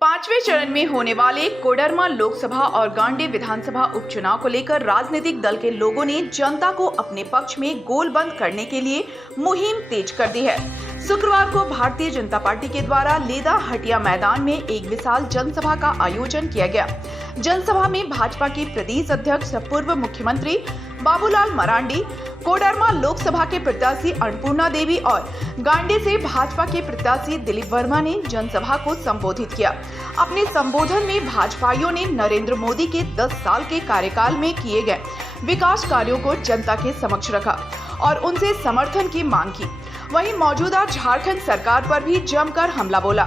पांचवें चरण में होने वाले कोडरमा लोकसभा और गांडी विधानसभा उपचुनाव को लेकर राजनीतिक दल के लोगों ने जनता को अपने पक्ष में गोलबंद करने के लिए मुहिम तेज कर दी है। शुक्रवार को भारतीय जनता पार्टी के द्वारा लेदा हटिया मैदान में एक विशाल जनसभा का आयोजन किया गया। जनसभा में भाजपा के प्रदेश अध्यक्ष पूर्व मुख्यमंत्री बाबूलाल मरांडी, कोडरमा लोकसभा के प्रत्याशी अन्नपूर्णा देवी और गांडी से भाजपा के प्रत्याशी दिलीप वर्मा ने जनसभा को संबोधित किया। अपने संबोधन में भाजपाइयों ने नरेंद्र मोदी के 10 साल के कार्यकाल में किए गए विकास कार्यों को जनता के समक्ष रखा और उनसे समर्थन की मांग की। वहीं मौजूदा झारखंड सरकार पर भी जमकर हमला बोला।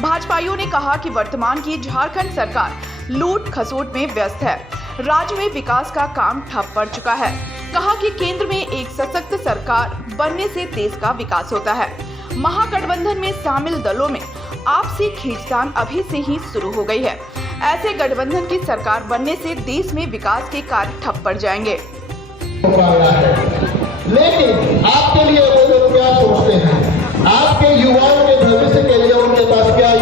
भाजपाइयों ने कहा कि वर्तमान की झारखंड सरकार लूट खसोट में व्यस्त है, राज्य में विकास का काम ठप पड़ चुका है। कहा कि केंद्र में एक सशक्त सरकार बनने से देश का विकास होता है। महागठबंधन में शामिल दलों में आपसी खींचतान अभी से ही शुरू हो गई है। ऐसे गठबंधन की सरकार बनने से देश में विकास के कार्य ठप पड़ जाएंगे। लेकिन आपके लिए वो लोग क्या सोचते हैं, आपके युवाओं के भविष्य के लिए उनके पास क्या?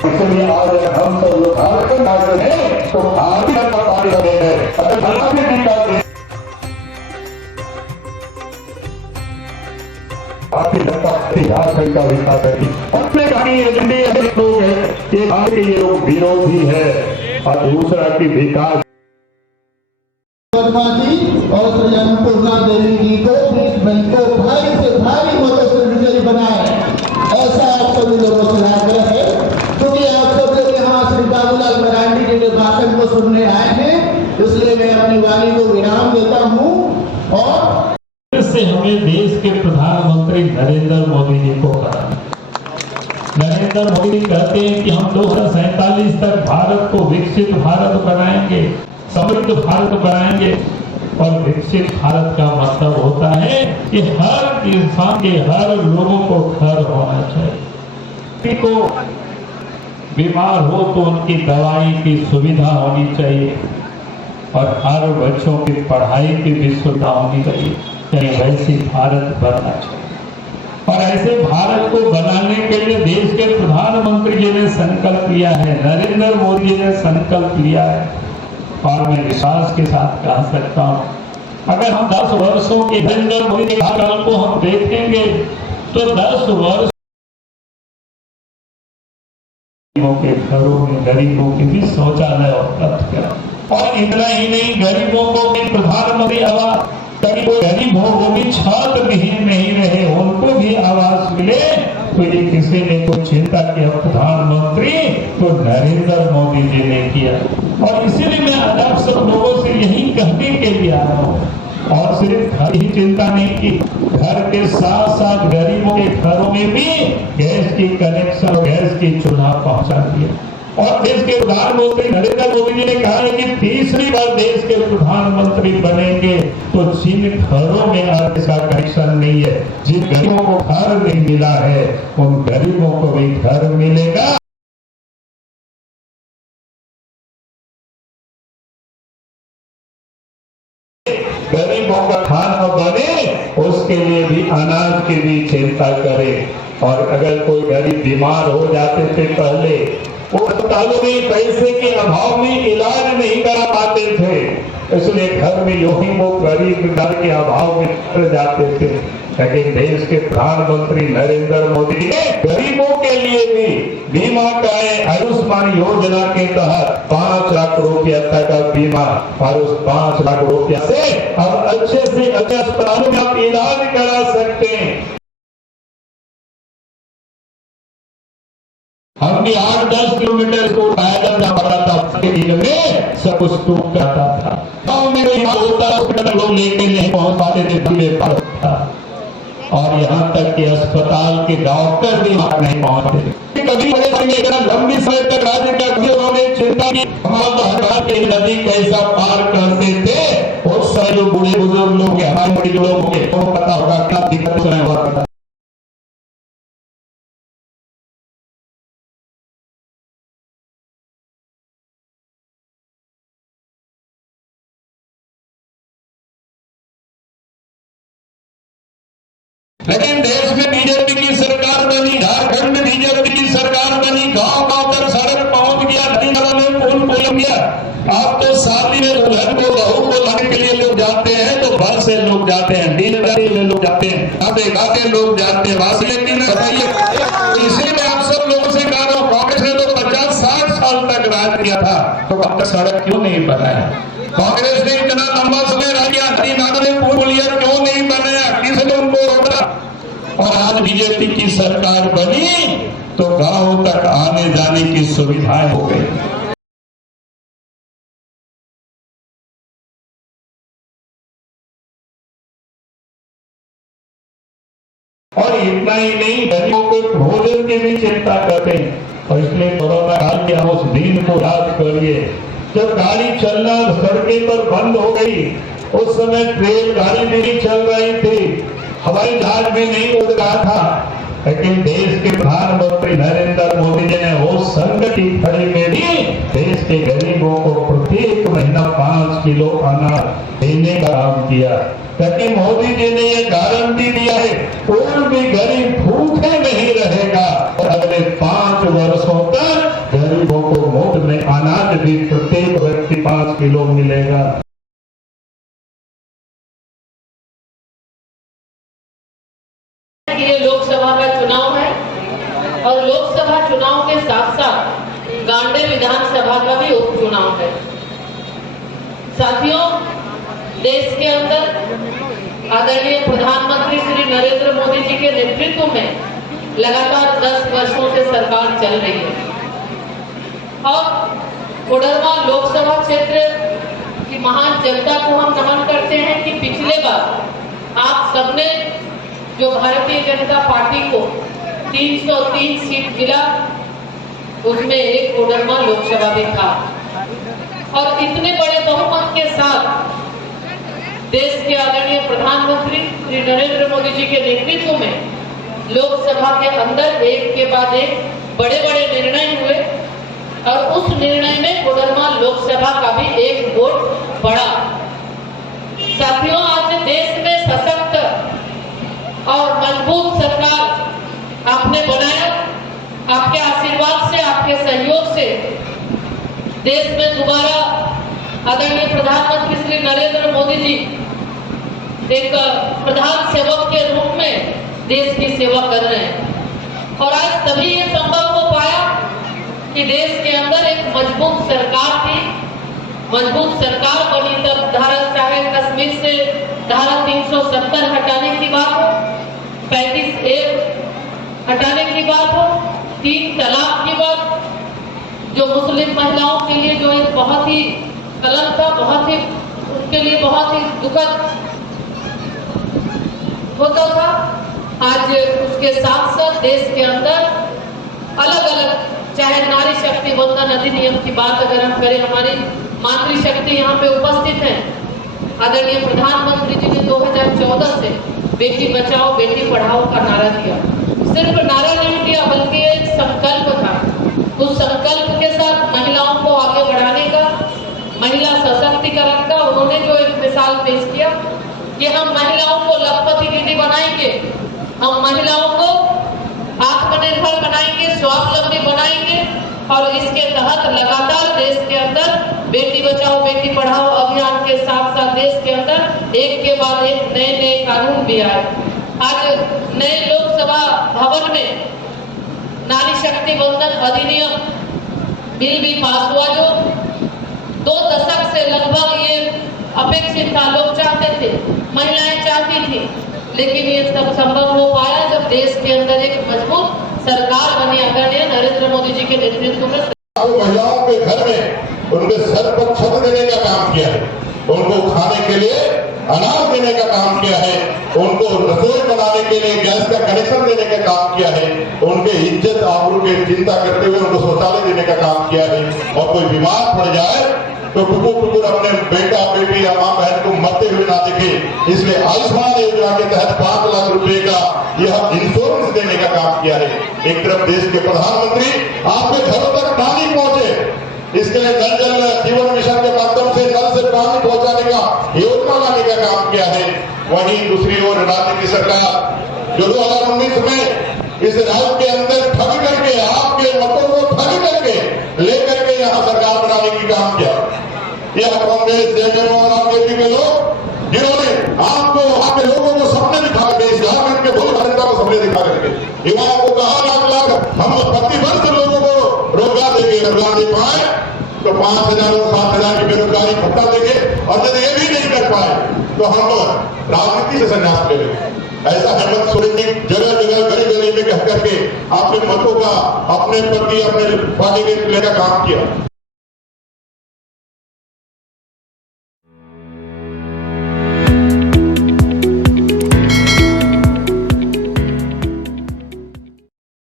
इसलिए आज हम सब लोग झारखंड राज्य हैं तो भारतीय जनता पार्टी का देश है। अगर भारतीय जनता पार्टी झारखंड का विकास करेगी। अपने कहानी एजेंडे लोग हैं, एक आगे ये लोग विरोधी है और दूसरा की विकास वर्मा जी और श्री अन्नपूर्णा देवी जी को को भारी से भारी मतों से विजयी बनाए, ऐसा आप सभी लोगों से आग्रह है। क्योंकि आप सब लोग यहाँ श्री बाबूलाल मरांडी जी के भाषण को सुनने आए हैं, इसलिए मैं अपनी वाणी को विराम देता हूँ और इससे हमें देश के प्रधानमंत्री नरेंद्र मोदी जी को कराना। नरेंद्र मोदी कहते हैं कि हम 2047 तक भारत को विकसित भारत बनाएंगे, समृद्ध भारत बनाएंगे। और विकसित भारत का मतलब होता है कि हर इंसान के, हर लोगों को घर होना चाहिए। को बीमार हो तो उनकी दवाई की सुविधा होनी चाहिए और हर बच्चों की पढ़ाई की भी सुविधा होनी चाहिए। वैसी भारत बनना चाहिए और ऐसे भारत को बनाने के लिए देश के प्रधानमंत्री जी ने संकल्प लिया है, नरेंद्र मोदी जी ने संकल्प लिया है। और मैं विश्वास के साथ कह सकता हूँ, अगर हम 10 वर्षों के नरेंद्र मोदी के कार्यकाल को हम देखेंगे तो 10 वर्ष के घरों में गरीबों के भी शौचालय उपलब्ध करा। और इतना ही नहीं, गरीबों को भी प्रधानमंत्री आवास, कभी कोई गरीब हो वो भी छात्र भी नहीं रहे, उनको भी आवास मिले। तो ये किसी ने कोई चिंता किया, प्रधानमंत्री तो नरेंद्र मोदी जी ने किया। और इसीलिए मैं आज आप सब लोगों से यही कहने के लिए आ रहा हूँ। और सिर्फ घर ही चिंता नहीं की, घर के साथ साथ गरीबों के घरों में भी गैस की कनेक्शन, गैस की चूल्हा पहुंचा दिया। और देश के प्रधानमंत्री नरेंद्र मोदी जी ने कहा है कि तीसरी बार देश के प्रधानमंत्री बनेंगे तो जिन घरों में ऐसा कनेक्शन नहीं है, जिन गरीबों को घर नहीं मिला है, उन गरीबों को भी घर मिलेगा। गरीबों का खाना बने, उसके लिए भी अनाज की भी चिंता करें। और अगर कोई गरीब बीमार हो जाते थे पहले, वो अस्पतालों में पैसे के अभाव में इलाज नहीं करा पाते थे, इसलिए घर में यूं ही वो गरीब घर के अभाव में मर जाते थे। लेकिन देश के प्रधानमंत्री नरेंद्र मोदी ने गरीबों के लिए भी बीमा कराए। आयुष्मान योजना के तहत 5 लाख रुपया तक का बीमा, और उस 5 लाख रुपया से अब अच्छे से अच्छे अस्पतालों में आप इलाज करा सकते हैं। हमने 8-10 किलोमीटर को पैदल जाना पड़ा था, सब कुछ टूट जाता था। गाँव में लोग लेके नहीं पहुंच पाते थे, और यहाँ तक कि अस्पताल के डॉक्टर भी वहां नहीं पहुंचते थे। कभी लंबी समय तक राज्य का चिंता की के नदी कैसा पार करते थे। उस समय जो बूढ़े बुजुर्ग लोग हमारे लोग पता होगा क्या दिक्कत हुआ। लेकिन देश में बीजेपी की सरकार बनी, झारखंड में बीजेपी की सरकार बनी, गांव गांव तक आप तो शादी में दुल्हन को बहू को लाने के लिए लोग जाते हैं तो बस से लोग जाते हैं, डीलगाड़ी में लोग जाते हैं, गाते गाते लोग जाते हैं। बात लेकिन बताइए, इसी में आप सब लोगों से कह रहा हूँ, कांग्रेस ने तो 50-60 साल तक राज किया था, तो अब तक सड़क क्यों नहीं बनाया? कांग्रेस ने इतना लंबा समय राज किया, पुलिया क्यों नहीं बनाया? किसने उनको रोका? और आज बीजेपी की सरकार बनी तो गांव तक आने जाने की सुविधाएं हो गई। और इतना ही नहीं, गरीबों के भोजन की भी चिंता करते हैं। और इसलिए कोरोना काल के उस दिन को याद करिए जब गाड़ी चलना सड़कें पर बंद हो गई। उस समय ट्रेन गाड़ी नहीं चल रही थी, हवाई जहाज भी नहीं उड़ रहा था, लेकिन देश के प्रधानमंत्री नरेंद्र मोदी जी ने उस संकट की घड़ी में भी देश के गरीबों को प्रत्येक महीना 5 किलो अनाज देने का काम किया। लेकिन मोदी जी ने ये गारंटी दिया है, कोई भी गरीब भूखे नहीं रहेगा और अगले 5 वर्षों तक गरीबों को मुफ्त में अनाज भी प्रत्येक व्यक्ति 5 किलो मिलेगा। ये लोकसभा का चुनाव है और लोकसभा चुनाव के साथ साथ गांडे विधानसभा का भी उपचुनाव है। साथियों, देश के अंदर आदरणीय प्रधानमंत्री श्री नरेंद्र मोदी जी के नेतृत्व में लगातार 10 वर्षों से सरकार चल रही है और कोडरमा लोकसभा क्षेत्र की महान जनता को हम नमन करते हैं कि पिछले बार आप सबने जो भारतीय जनता पार्टी को 303 सीट मिला, उसमें एक कोडरमा लोकसभा भी था और इतने बड़े बहुमत के साथ देश के आदरणीय प्रधानमंत्री श्री नरेंद्र मोदी जी के नेतृत्व में लोकसभा के अंदर एक के बाद एक बड़े बड़े निर्णय हुए और उस निर्णय में कोडरमा लोकसभा का भी एक वोट बढ़ा। साथियों, आज देश में सशक्त और मजबूत सरकार आपने बनाया। आपके आशीर्वाद से, आपके सहयोग से देश में दोबारा आदरणीय प्रधानमंत्री श्री नरेंद्र मोदी जी एक प्रधान सेवक के रूप में देश की सेवा कर रहे हैं और आज तभी ये संभव हो पाया कि देश के अंदर एक मजबूत सरकार थी। मजबूत सरकार बनी तब चाहे कश्मीर से धारा 370 हटाने की बात हो, 35A हटाने की बात हो, 3 तलाक की बात, जो मुस्लिम महिलाओं के लिए जो एक बहुत ही कलंक था, बहुत ही उनके लिए बहुत ही दुखद होता था। आज उसके साथ साथ देश के अंदर अलग अलग, चाहे नारी शक्ति वंदन अधिनियम की बात अगर हम करें, हमारी मातृशक्ति यहाँ पे उपस्थित है। आदरणीय प्रधानमंत्री जी ने 2014 से बेटी बचाओ बेटी पढ़ाओ का नारा दिया। सिर्फ नारा नहीं दिया बल्कि एक संकल्प था। उस संकल्प के साथ महिलाओं को आगे बढ़ाने का, महिला सशक्तिकरण का उन्होंने जो एक मिसाल पेश किया कि हम महिलाओं को लखपति दीदी बनाएंगे, हम महिलाओं को आत्मनिर्भर बनाएंगे, स्वावलंबी बनाएंगे और इसके तहत लगातार देश के अंदर बेटी बचाओ बेटी पढ़ाओ अभियान के साथ साथ देश के अंदर एक के बाद एक नए नए कानून भी आए। आज नए लोकसभा भवन में नारी शक्ति वंदन अधिनियम बिल भी पास हुआ, जो 2 दशक से लगभग ये अपेक्षित था। लोग चाहते थे, महिलाएं चाहती थी, लेकिन ये तब संभव हो पाया जब देश के अंदर एक मजबूत सरकार बनी आदरणीय नरेंद्र मोदी जी के नेतृत्व में। महिलाओं के घर में उनके सर पर छत देने का काम किया है, उनको खाने के लिए अनाज देने का काम किया है, उनको रसोई बनाने के लिए गैस का कनेक्शन देने का काम किया है, उनके इज्जत आबरू की चिंता करते हुए उनको शौचालय देने का काम किया है। और कोई बीमार पड़ जाए तो टुकुर अपने बेटा बेटी या माँ बहन को मरते हुए ना देखे, इसलिए आयुष्मान योजना के तहत 5 लाख रुपए का यह इंश्योरेंस देने का काम किया है। एक तरफ देश के प्रधानमंत्री आपके घरों तक पानी पहुंचे, इसके लिए नल जल जीवन मिशन के माध्यम से नल से पानी पहुंचाने का योजना लाने का काम किया है। वहीं दूसरी ओर राज्य की सरकार जो 2019 में इस राज्य के अंदर ठग करके आपके मतों को ठग करके लेकर के यहाँ सरकार बनाने की काम किया। या कांग्रेस जेडीयू और आरजेडी के लोग जिन्होंने आपको वहां के लोगों को सपने दिखा के इस झारखंड के बहुत जनता को सपने दिखा करके युवाओं को कहा लाख हम प्रतिवर्ष लोगों को रोजगार देंगे, रोजगार दे पाए तो 5,000 और 7,000 की बेरोजगारी भत्ता देंगे, और यदि ये भी नहीं कर पाए तो हम राजनीति से संन्यास ले लेंगे। ऐसा हेमंत सोरेन ने जगह जगह गली गली में कह करके अपने मतों का अपने प्रति अपने पार्टी के लेकर काम किया।